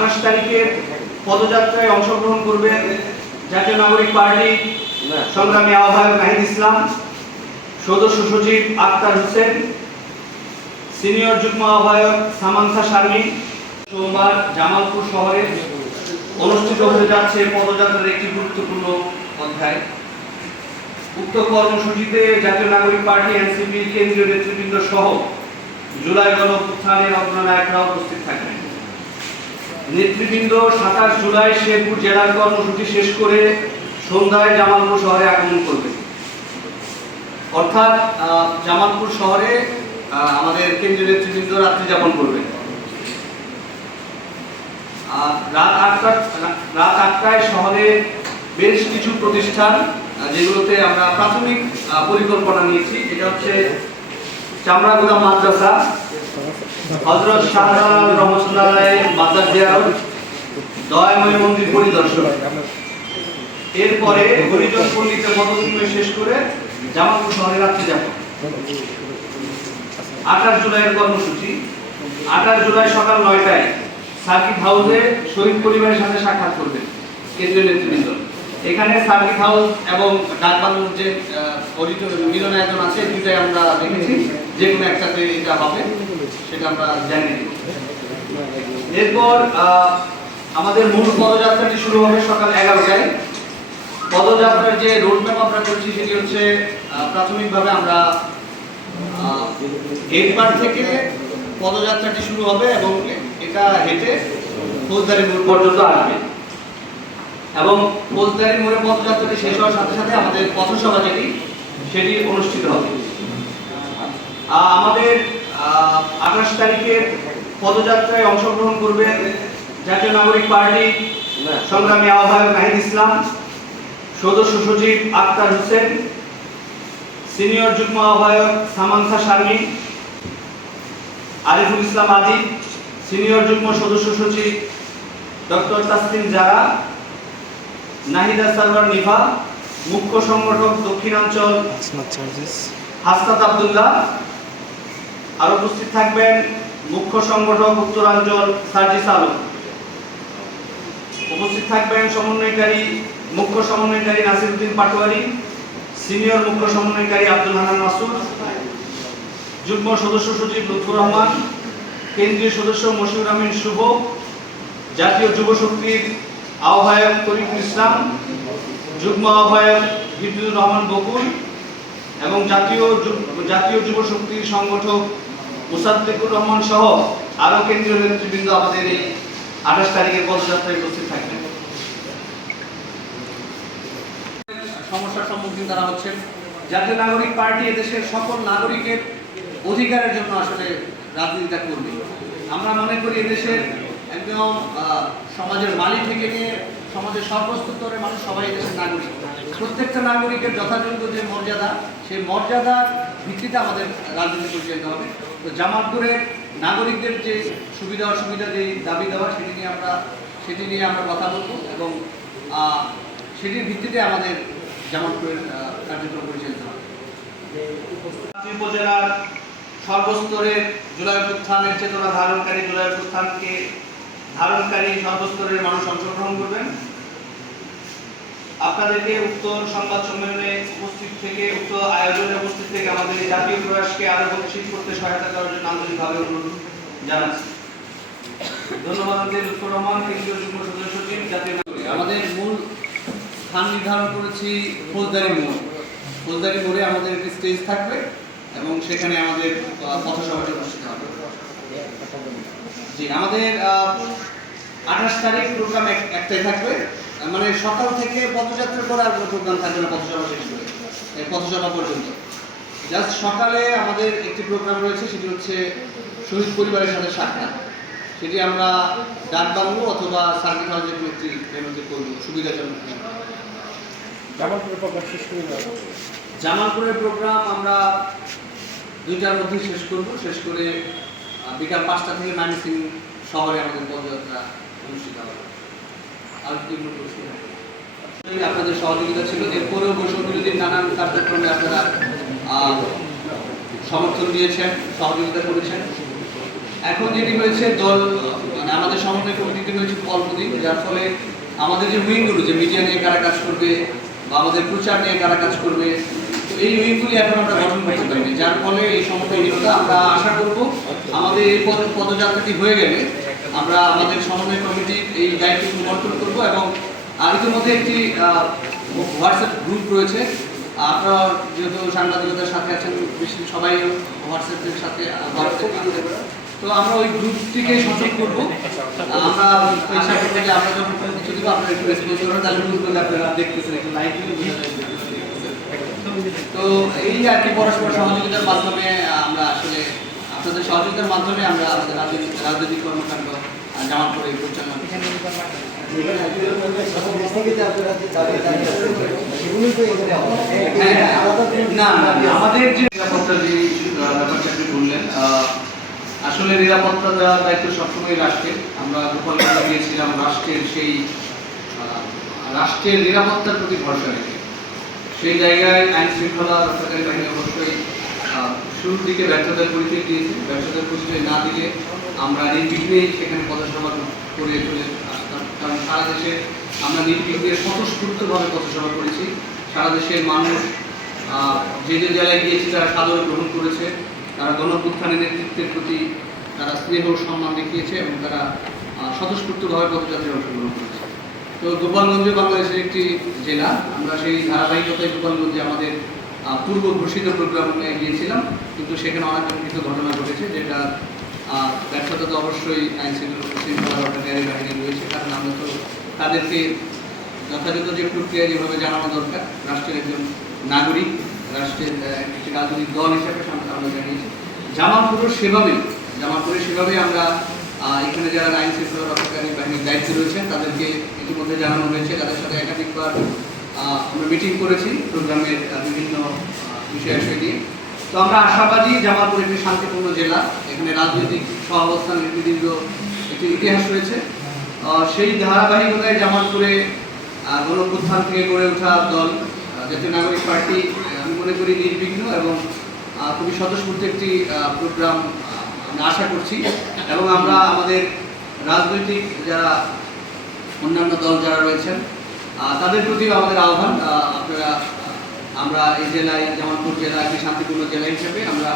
28 তারিখের পদযাত্রায় অংশগ্রহণ করবেন জাতীয় নাগরিক পার্টি সংগ্রামী আহ্বায়ক নাহিদ ইসলাম, সদস্য সচিব আক্তার হোসেন, সিনিয়র যুগ্ম আহ্বায়ক সামান্থা শারমিন। সোমবার জামালপুর শহরে অনুষ্ঠিত হতে যাচ্ছে পদযাত্রার একটি গুরুত্বপূর্ণ অধ্যায়। উক্ত কর্মসূচিতে জাতীয় নাগরিক পার্টি এনসিপির কেন্দ্রীয় নেতৃবৃন্দ সহ জুলাই গণঅভ্যুত্থানের অগ্রনায়করা উপস্থিত থাকবেন। নেতৃবৃন্দ 27 জুলাই শেরপুর জেলার কর্মসূচি শেষ করে সন্ধ্যায় জামালপুর শহরে আগমন করবেন। অর্থাৎ জামালপুর শহরে আমাদের কেন্দ্রীয় নেতৃবৃন্দ রাত্রি যাপন করবেন। রাত 8টায় শহরে বেশ কিছু প্রতিষ্ঠান যেগুলোতে আমরা প্রাথমিক পরিকল্পনা নিয়েছি, এটা হচ্ছে চামড়াগুদা মাদ্রাসা, হযরত শাহজালাল রহমাতুল্লাহ আলাইহি মাজার জিয়ারত, দয়াময় মন্দির পরিদর্শন। এরপরে হরিজন পল্লীতে মতবিনিময় শেষ করে জামালপুর শহরে রাত্রি যাপন। 28 জুলাইয়ের কর্মসূচি 28 জুলাই সকাল 9টায় সার্কিট হাউসে শহীদ পরিবারের সাথে সাক্ষাৎ করবেন কেন্দ্রীয় নেতৃবৃন্দ। এখানে সার্কিট হাউস এবং ডাকবাংলোর যে মিলনায়তন আছে দুইটাই আমরা দেখেছি, যে কোনো একটাতে এটা হবে সেটা আমরা জানিয়ে দেব। এরপর আমাদের মূল পদযাত্রাটি শুরু হবে সকাল 11টায়। পদযাত্রার যে রোডম্যাপ আমরা করছি সেটি হচ্ছে প্রাথমিকভাবে আমরা গেটপাড় থেকে পদযাত্রাটি শুরু হবে এবং এটা হেঁটে ফৌজদারি মোড় পর্যন্ত আসবে এবং ফৌজদারি মোড়ে পদযাত্রাটি শেষ হওয়ার সাথে সাথে আমাদের পথসভা সেটি অনুষ্ঠিত হবে। আমাদের 28 তারিখের পদযাত্রায় অংশগ্রহণ করবেন জাতীয় নাগরিক পার্টি সংগ্রামী আহ্বায়ক নাহিদ ইসলাম, সদস্য সচিব আক্তার হোসেন, সিনিয়র যুগ্ম আহ্বায়ক সামান্থা শারমিন, আরিফুল ইসলাম আদি, সিনিয়র যুগ্ম সদস্য সচিব ডক্টর তাসলিম জারা, নাহিদা সারওয়ার নিভা, মুখ্য সংগঠক দক্ষিণাঞ্চল হাসনাত আব্দুল্লাহ। আর উপস্থিত থাকবেন মুখ্য সংগঠক উত্তরাঞ্চল সার্জিস আলম। উপস্থিত থাকবেন মুখ্য সমন্বয়কারী নাসিরউদ্দিন পাটোয়ারি, সিনিয়র মুখ্য সমন্বয়কারী আব্দুল হান্নান মাসুদ, যুগ্ম সদস্য সচিব লুৎফুর রহমান, কেন্দ্রীয় সদস্য মশিউর আমিন শুভ, জাতীয় যুব শক্তির আহ্বায়ক তরিকুল ইসলাম, যুগ্ম আহ্বায়ক হিফজুর রহমান বকুল এবং জাতীয় যুব শক্তির সংগঠক মুসাদ্দিকুর রহমান সহ আরো কেন্দ্রীয় নেতৃবৃন্দ আমাদের এই 28 তারিখের পদযাত্রায় উপস্থিত থাকবেন। সমস্যার সম্মুখীন তারা হচ্ছেন। জাতীয় নাগরিক পার্টি এদেশের সকল নাগরিকের অধিকারের জন্য আসলে রাজনীতিটা করবে। আমরা মনে করি এদেশের একদম সমাজের মালিক থেকে নিয়ে সমাজের সর্বস্তরের মানুষ সবাই এদেশের নাগরিক। প্রত্যেকটা নাগরিকের যথাযোগ্য যে মর্যাদা, সেই মর্যাদার ভিত্তিতে আমাদের রাজনীতি পরিচালিত হবে। তো জামালপুরের নাগরিকদের যে সুবিধা অসুবিধা, যে দাবি দেওয়া, সেটি নিয়ে আমরা কথা বলব এবং সেটির ভিত্তিতে আমাদের জামালপুরের কার্যক্রম পরিচালিত হবে। উপজেলার সর্বস্তরের জুলাই অভ্যুত্থানের চেতনা ধারণকারী, জুলাই অভ্যুত্থানকে ধারণকারী সর্বস্তরের মানুষ অংশগ্রহণ করবেন। আপনাদেরকে উক্ত সংবাদ সম্মেলনে উপস্থিত থেকে, উক্ত আয়োজনে উপস্থিত থেকে আমাদের এই জাতীয় প্রয়াসকে আরো গতিশীল করতে সহায়তা করার জন্য আন্তরিকভাবে অনুরোধ জানাচ্ছি। ধন্যবাদ। লুৎফুর রহমান, কেন্দ্রীয় যুগ্ম সদস্য সচিব, জাতীয়। আমাদের মূল স্থান নির্ধারণ করেছি ফৌজদারি মোড়। ফৌজদারি মোড়ে আমাদের একটি স্টেজ থাকবে এবং সেখানে আমাদের পথসভাটি অনুষ্ঠিত হবে। জি, আমাদের 28 তারিখ প্রোগ্রাম একটাই থাকবে, মানে সকাল থেকে পদযাত্রা করার আর প্রোগ্রাম থাকবে না পথসভা শেষ করে, পথসভা পর্যন্ত। জাস্ট সকালে আমাদের একটি প্রোগ্রাম রয়েছে, সেটি হচ্ছে শহীদ পরিবারের সাথে সাক্ষাৎ। সেটি আমরা ডাকবাংলো অথবা সার্কিট হাউসের নেতৃত্বে করব সুবিধাজনক। জামালপুরের প্রোগ্রাম আমরা 2টার মধ্যে শেষ করব। শেষ করে বিকাল 5টা থেকে ময়মনসিংহ শহরে আমাদের পদযাত্রা অনুষ্ঠিত হবে। আর আপনাদের সহযোগিতা ছিল। এরপরেও বৈষম্য বিরোধী নানান কার্যক্রমে আপনারা সমর্থন দিয়েছেন, সহযোগিতা করেছেন। এখন যেটি হয়েছে, দল আমাদের সমন্বয় কমিটিতে হয়েছে অল্প দিন, যার ফলে আমাদের যে উইংগুলো, যে মিডিয়া নিয়ে কারা কাজ করবে বা আমাদের প্রচার নিয়ে কারা কাজ করবে, তো এই উইংগুলি এখন আমরা গঠন করতে পারিনি, যার ফলে এই সমন্বয়হীনতা। আমরা আশা করব আমাদের এই পদযাত্রাটি হয়ে গেলে আমরা আমাদের সমন্বয় কমিটির এই দায়িত্বগুলো বন্টন করব এবং ইতিমধ্যে একটি হোয়াটসঅ্যাপ গ্রুপ রয়েছে। আপনারা যেহেতু সাংবাদিকতার সাথে আছেন, বেশি সবাই হোয়াটসঅ্যাপের সাথে তো আমরা ওই গ্রুপটিকে সচেতন করব। আমরা আশা করব যে আমরা যখন কিছু দিব আপনারা একটু রেসপন্স করবেন, তাহলে গ্রুপগুলো আপনারা দেখতেছেন একটু লাইক দিয়ে। তো এই আর কি পরস্পর সহযোগিতার মাধ্যমে আমরা আসলে আপনাদের সহযোগিতার মাধ্যমে আমরা আমাদের রাজনৈতিক কর্মকাণ্ড জামালপুরে পরিচালনা আমাদের যে নিরাপত্তার যে ব্যাপারটা আপনি বললেন, আসলে নিরাপত্তা দেওয়ার দায়িত্ব সবসময় রাষ্ট্রের। আমরা গোপালগঞ্জে গিয়েছিলাম রাষ্ট্রের নিরাপত্তার প্রতি ভরসা রেখে। সেই জায়গায় আইন শৃঙ্খলা রক্ষাকারী বাহিনী অবশ্যই শুরুর দিকে ব্যর্থতার পরিচয় দিয়েছে। ব্যর্থতার পরিচয় না দিলে আমরা নির্বিঘ্নেই সেখানে পথসভা করে চলে আসতাম, কারণ সারা দেশে আমরা নির্বিঘ্নে স্বতঃস্ফূর্তভাবে পথসভা করেছি। সারা দেশের মানুষ যে যে জেলায় গিয়েছে তারা সাদরে গ্রহণ করেছে, তারা গণঅভ্যুত্থানের নেতৃত্বের প্রতি তারা স্নেহ সম্মান দেখিয়েছে এবং তারা স্বতঃস্ফূর্তভাবে পথযাত্রায় অংশগ্রহণ করেছে। তো গোপালগঞ্জ বাংলাদেশের একটি জেলা, আমরা সেই ধারাবাহিকতায় গোপালগঞ্জে আমাদের পূর্ব ঘোষিত প্রোগ্রামে গিয়েছিলাম, কিন্তু সেখানে অনেক কিছু ঘটনা ঘটেছে, যেটা ব্যর্থতা তো অবশ্যই আইন শৃঙ্খলা রক্ষাকারী বাহিনী রয়েছে, কারণ আমরা তো তাদেরকে যথাযথ যে প্রক্রিয়া যেভাবে জানানো দরকার, রাষ্ট্রের একজন নাগরিক, রাষ্ট্রের একটি রাজনৈতিক দল হিসাবে আমরা জানিয়েছি। জামালপুরের সেভাবেই আমরা এখানে যারা আইন শৃঙ্খলা রক্ষাকারী বাহিনীর দায়িত্বে রয়েছেন তাদেরকে ইতিমধ্যে জানানো হয়েছে। তাদের সাথে একাধিকবার আমরা মিটিং করেছি প্রোগ্রামের বিভিন্ন বিষয়াশয় নিয়ে। তো আমরা আশাবাদী জামালপুর একটি শান্তিপূর্ণ জেলা, এখানে রাজনৈতিক সহাবস্থানের দীর্ঘ একটি ইতিহাস রয়েছে। সেই ধারাবাহিকতায় জামালপুরে গণঅভ্যুত্থান থেকে গড়ে ওঠা দল জাতীয় নাগরিক পার্টি আমি মনে করি নির্বিঘ্ন এবং খুবই স্বতঃস্ফূর্ত একটি প্রোগ্রাম আমরা আশা করছি। এবং আমরা আমাদের রাজনৈতিক যারা অন্যান্য দল যারা রয়েছেন তাদের প্রতিও আমাদের আহ্বান, আপনারা আমরা এই জেলায় জামালপুর জেলা একটি শান্তিপূর্ণ জেলা হিসেবে আমরা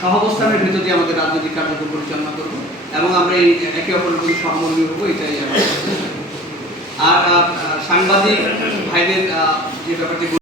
সহাবস্থানের ভিতর দিয়ে আমাদের রাজনৈতিক কার্যক্রম পরিচালনা করব এবং আমরা এই একে অপরের প্রতি সহমর্মী হবো, এটাই আর সাংবাদিক ভাইদের যে ব্যাপারটি